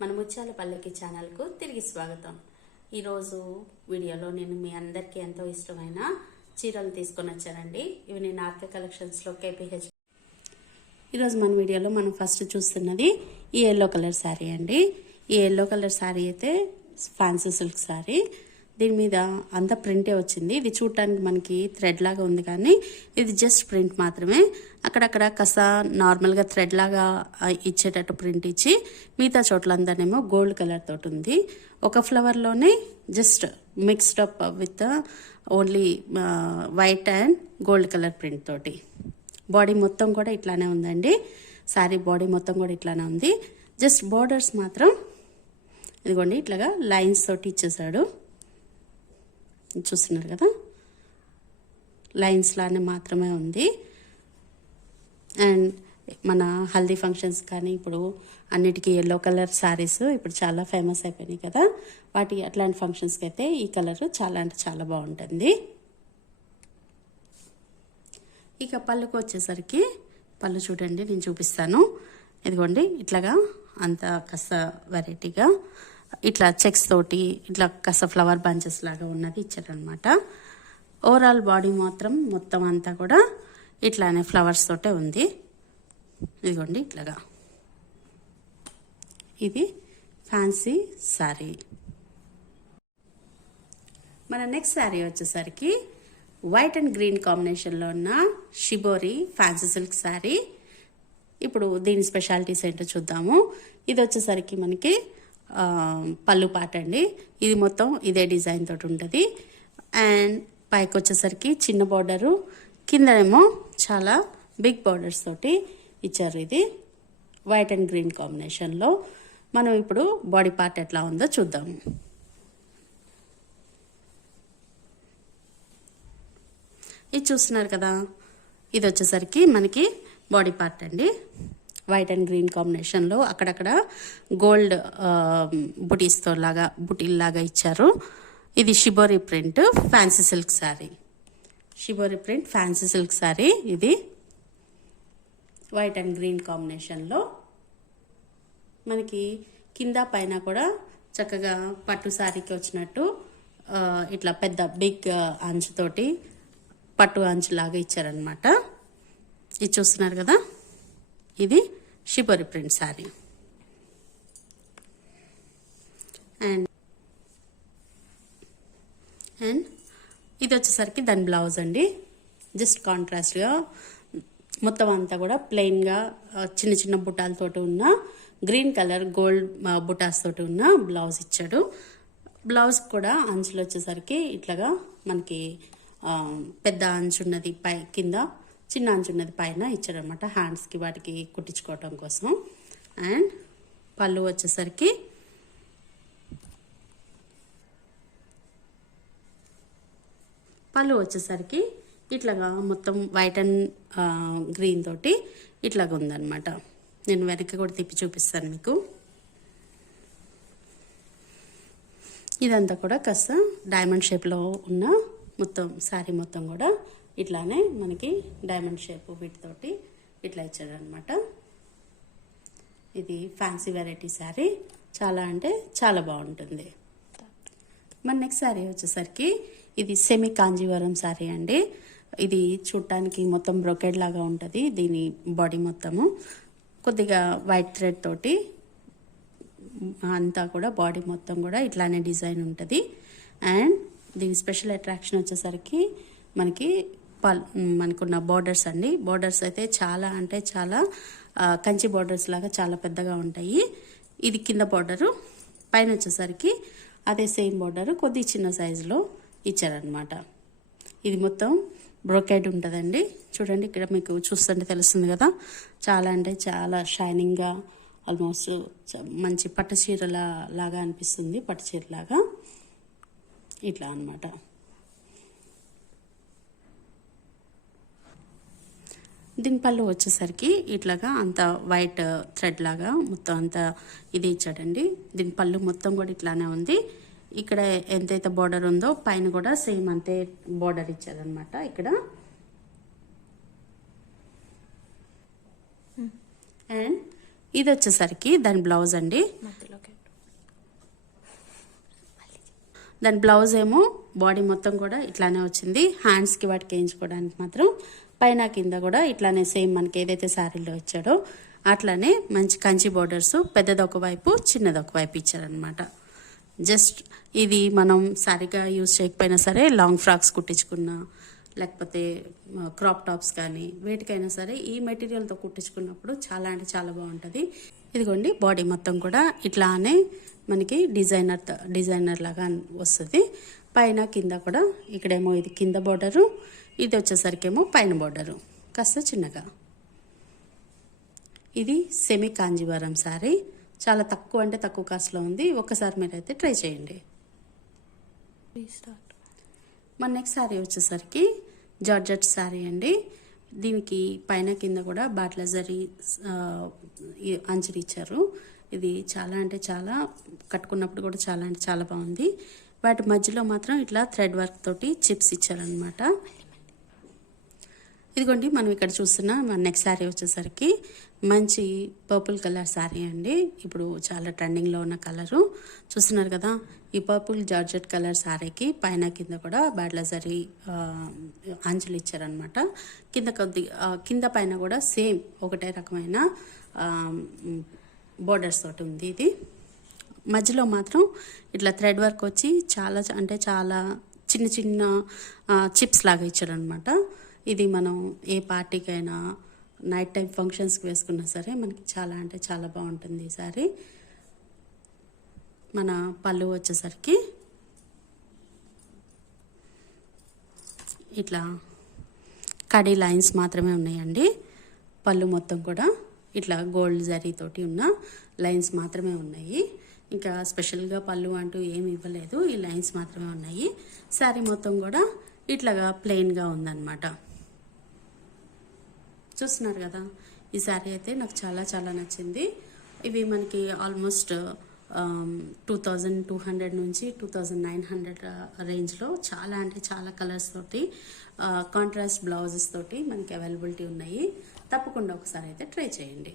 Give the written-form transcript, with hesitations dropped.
మన ముత్యాల పల్లకి ఛానల్కు తిరిగి స్వాగతం. ఈరోజు వీడియోలో నేను మీ అందరికీ ఎంతో ఇష్టమైన చీరలు తీసుకొని వచ్చానండి. ఇవి నేను ఆర్కే కలెక్షన్స్లో KPH. ఈరోజు మన వీడియోలో మనం ఫస్ట్ చూస్తున్నది ఈ ఎల్లో కలర్ శారీ అండి. ఈ ఎల్లో కలర్ శారీ అయితే ఫ్యాన్సీ సిల్క్ శారీ. దీని మీద అంత ప్రింటే వచ్చింది. ఇది చూడటానికి మనకి థ్రెడ్ లాగా ఉంది, కానీ ఇది జస్ట్ ప్రింట్ మాత్రమే. అక్కడక్కడ కాస్త నార్మల్గా థ్రెడ్ లాగా ఇచ్చేటట్టు ప్రింట్ ఇచ్చి మిగతా చోట్లందరేమో గోల్డ్ కలర్ తోటి ఉంది. ఒక ఫ్లవర్లోనే just mixed up with only white and gold colour print తోటి. బాడీ మొత్తం కూడా ఇట్లానే ఉందండి. శారీ బాడీ మొత్తం కూడా ఇట్లానే ఉంది. జస్ట్ బోర్డర్స్ మాత్రం ఇదిగోండి ఇట్లాగా లైన్స్ తోటి ఇచ్చేసాడు. చూస్తున్నారు కదా, లైన్స్ లానే మాత్రమే ఉంది. అండ్ మన హల్దీ ఫంక్షన్స్ కానీ ఇప్పుడు అన్నిటికీ ఎల్లో కలర్ శారీస్ ఇప్పుడు చాలా ఫేమస్ అయిపోయినాయి కదా, వాటి అట్లాంటి ఫంక్షన్స్కి అయితే ఈ కలర్ చాలా అంటే చాలా బాగుంటుంది. ఇక పళ్ళుకు వచ్చేసరికి పళ్ళు చూడండి, నేను చూపిస్తాను. ఇదిగోండి ఇట్లాగా అంత కాస్త వెరైటీగా ఇట్లా చెక్స్ తోటి ఇట్లా కాస్త ఫ్లవర్ బంచెస్ లాగా ఉన్నది ఇచ్చారనమాట. ఓవరాల్ బాడీ మాత్రం మొత్తం అంతా కూడా ఇట్లానే ఫ్లవర్స్ తోటే ఉంది. ఇదిగోండి ఇట్లాగా ఇది ఫ్యాన్సీ శారీ. మన నెక్స్ట్ శారీ వచ్చేసరికి వైట్ అండ్ గ్రీన్ కాంబినేషన్లో ఉన్న షిబోరి ఫ్యాన్సీ సిల్క్ శారీ. ఇప్పుడు దీని స్పెషాలిటీస్ ఏంటో చూద్దాము. ఇది వచ్చేసరికి మనకి పళ్ళు పాట అండి. ఇది మొత్తం ఇదే డిజైన్ తోటి ఉంటుంది. అండ్ పైకి వచ్చేసరికి చిన్న బార్డరు, కిందనేమో చాలా బిగ్ బార్డర్స్ తోటి ఇచ్చారు. ఇది వైట్ అండ్ గ్రీన్ కాంబినేషన్లో. మనం ఇప్పుడు బాడీ పార్ట్ ఎట్లా ఉందో చూద్దాము. ఇది చూస్తున్నారు కదా, ఇది వచ్చేసరికి మనకి బాడీ పార్ట్ అండి. వైట్ అండ్ గ్రీన్ కాంబినేషన్లో అక్కడక్కడ గోల్డ్ బుటీస్తో లాగా బుటీల్లాగా ఇచ్చారు. ఇది shibori print fancy silk sari. Shibori print fancy silk sari. ఇది వైట్ అండ్ గ్రీన్ కాంబినేషన్లో మనకి కింద పైన కూడా చక్కగా పట్టు శారీకి వచ్చినట్టు ఇట్లా పెద్ద బిగ్ అంచుతోటి పట్టు అంచులాగా ఇచ్చారనమాట. ఇది చూస్తున్నారు కదా, ఇది షిబోరి ప్రింట్ శారీ. అండ్ ఇది వచ్చేసరికి దాని బ్లౌజ్ అండి. జస్ట్ కాంట్రాస్ట్గా మొత్తం అంతా కూడా ప్లెయిన్గా చిన్న చిన్న బుటాలతోటి ఉన్న గ్రీన్ కలర్ గోల్డ్ బుటాస్ తోటి ఉన్న బ్లౌజ్ ఇచ్చాడు. బ్లౌజ్ కూడా అంచులు వచ్చేసరికి ఇట్లాగా మనకి పెద్ద అంచు ఉన్నది పై కింద, చిన్న అంచు ఉన్నది పైన ఇచ్చారనమాట హ్యాండ్స్కి వాటికి కుట్టించుకోవటం కోసం. అండ్ పళ్ళు వచ్చేసరికి ఇట్లాగా మొత్తం వైట్ అండ్ గ్రీన్ తోటి ఇట్లాగా ఉందన్నమాట. నేను వెనక్కి కూడా తిప్పి చూపిస్తాను మీకు. ఇదంతా కూడా కాస్త డైమండ్ షేప్లో ఉన్న మొత్తం శారీ మొత్తం కూడా ఇట్లానే మనకి డైమండ్ షేప్ వీటితోటి ఇట్లా ఇచ్చారనమాట. ఇది ఫ్యాన్సీ వెరైటీ శారీ, చాలా అంటే చాలా బాగుంటుంది. మన నెక్స్ట్ శారీ వచ్చేసరికి ఇది సెమీ కాంజీవరం శారీ అండి. ఇది చూడటానికి మొత్తం బ్రోకెడ్ లాగా ఉంటుంది. దీని బాడీ మొత్తము కొద్దిగా వైట్ థ్రెడ్ తోటి అంతా కూడా బాడీ మొత్తం కూడా ఇట్లానే డిజైన్ ఉంటుంది. అండ్ దీని స్పెషల్ అట్రాక్షన్ వచ్చేసరికి మనకి మనకున్న బార్డర్స్ అండి. బార్డర్స్ అయితే చాలా అంటే చాలా కంచి బార్డర్స్ లాగా చాలా పెద్దగా ఉంటాయి. ఇది కింద బార్డరు, పైన వచ్చేసరికి అదే సేమ్ బార్డరు కొద్ది చిన్న సైజులో ఇచ్చారనమాట. ఇది మొత్తం బ్రోకెడ్ ఉంటుందండి. చూడండి ఇక్కడ మీకు చూస్తుంటే తెలుస్తుంది కదా, చాలా అంటే చాలా షైనింగ్గా ఆల్మోస్ట్ మంచి పట్టు చీరల లాగా అనిపిస్తుంది. పట్టు చీరలాగా ఇట్లా అనమాట. దీని పళ్ళు వచ్చేసరికి ఇట్లాగా అంత వైట్ థ్రెడ్ లాగా మొత్తం అంతా ఇది ఇచ్చాడండి. దీని పళ్ళు మొత్తం కూడా ఇట్లానే ఉంది. ఇక్కడ ఎంతైతే బార్డర్ ఉందో పైన కూడా సేమ్ అంతే బార్డర్ ఇచ్చారనమాట ఇక్కడ. అండ్ ఇది వచ్చేసరికి దాని బ్లౌజ్ అండి. దాని బ్లౌజ్ ఏమో బాడీ మొత్తం కూడా ఇట్లానే వచ్చింది. హ్యాండ్స్కి వాటికి వేయించుకోవడానికి మాత్రం పైన కింద కూడా ఇట్లానే సేమ్ మనకి ఏదైతే శారీలో ఇచ్చాడో అట్లానే మంచి కంచి బోర్డర్స్, పెద్దది ఒకవైపు చిన్నది ఒకవైపు ఇచ్చారనమాట. జస్ట్ ఇది మనం సరిగా యూజ్ చేయకపోయినా సరే లాంగ్ ఫ్రాక్స్ కుట్టించుకున్నా లేకపోతే క్రాప్ టాప్స్ కానీ వేటికైనా సరే ఈ మెటీరియల్తో కుట్టించుకున్నప్పుడు చాలా అంటే చాలా బాగుంటుంది. ఇదిగోండి బాడీ మొత్తం కూడా ఇట్లానే మనకి డిజైనర్ లాగా వస్తుంది. పైన కింద కూడా ఇక్కడేమో ఇది కింద బోర్డరు, ఇది వచ్చేసరికేమో పైన బోర్డరు కాస్త చిన్నగా. ఇది సెమీ కాంజీవరం శారీ, చాలా తక్కువ అంటే తక్కువ కాస్ట్లో ఉంది. ఒక్కసారి మీరైతే ట్రై చేయండి. మన నెక్స్ట్ శారీ వచ్చేసరికి జార్జెట్ శారీ అండి. దీనికి పైన కింద కూడా బాట్ల జరీ అంచులు ఇచ్చారు. ఇది చాలా అంటే చాలా కట్టుకున్నప్పుడు కూడా చాలా అంటే చాలా బాగుంది. వాటి మధ్యలో మాత్రం ఇట్లా థ్రెడ్ వర్క్ తోటి చిప్స్ ఇచ్చారనమాట. ఇదిగోండి మనం ఇక్కడ చూస్తున్న మన నెక్స్ట్ శారీ వచ్చేసరికి మంచి పర్పుల్ కలర్ శారీ అండి. ఇప్పుడు చాలా ట్రెండింగ్లో ఉన్న కలరు చూస్తున్నారు కదా. ఈ పర్పుల్ జార్జెట్ కలర్ శారీకి పైన కింద కూడా బాట్ల జరీ అంచులు ఇచ్చారనమాట. కింద పైన కూడా సేమ్ ఒకటే రకమైన బోర్డర్స్ తోటి ఉంది. ఇది మధ్యలో మాత్రం ఇట్లా థ్రెడ్ వర్క్ వచ్చి చాలా అంటే చాలా చిన్న చిన్న చిప్స్ లాగా ఇచ్చారనమాట. ఇది మనం ఏ పార్టీకైనా నైట్ టైం ఫంక్షన్స్కి వేసుకున్నా సరే మనకి చాలా అంటే చాలా బాగుంటుంది ఈ సారీ. మన పళ్ళు వచ్చేసరికి ఇట్లా కడీ లైన్స్ మాత్రమే ఉన్నాయండి. పళ్ళు మొత్తం కూడా ఇట్లా గోల్డ్ జరీతోటి ఉన్న లైన్స్ మాత్రమే ఉన్నాయి. ఇంకా స్పెషల్గా పళ్ళు అంటూ ఏమి ఇవ్వలేదు, ఈ లైన్స్ మాత్రమే ఉన్నాయి. శారీ మొత్తం కూడా ఇట్లాగా ప్లెయిన్గా ఉందన్నమాట. చూస్తున్నారు కదా. ఈ శారీ అయితే నాకు చాలా చాలా నచ్చింది. ఇవి మనకి ఆల్మోస్ట్ 2200 నుంచి 2900 రేంజ్లో చాలా అంటే చాలా కలర్స్ తోటి కాంట్రాస్ట్ బ్లౌజెస్ తోటి మనకి అవైలబిలిటీ ఉన్నాయి. తప్పకుండా ఒకసారి అయితే ట్రై చేయండి.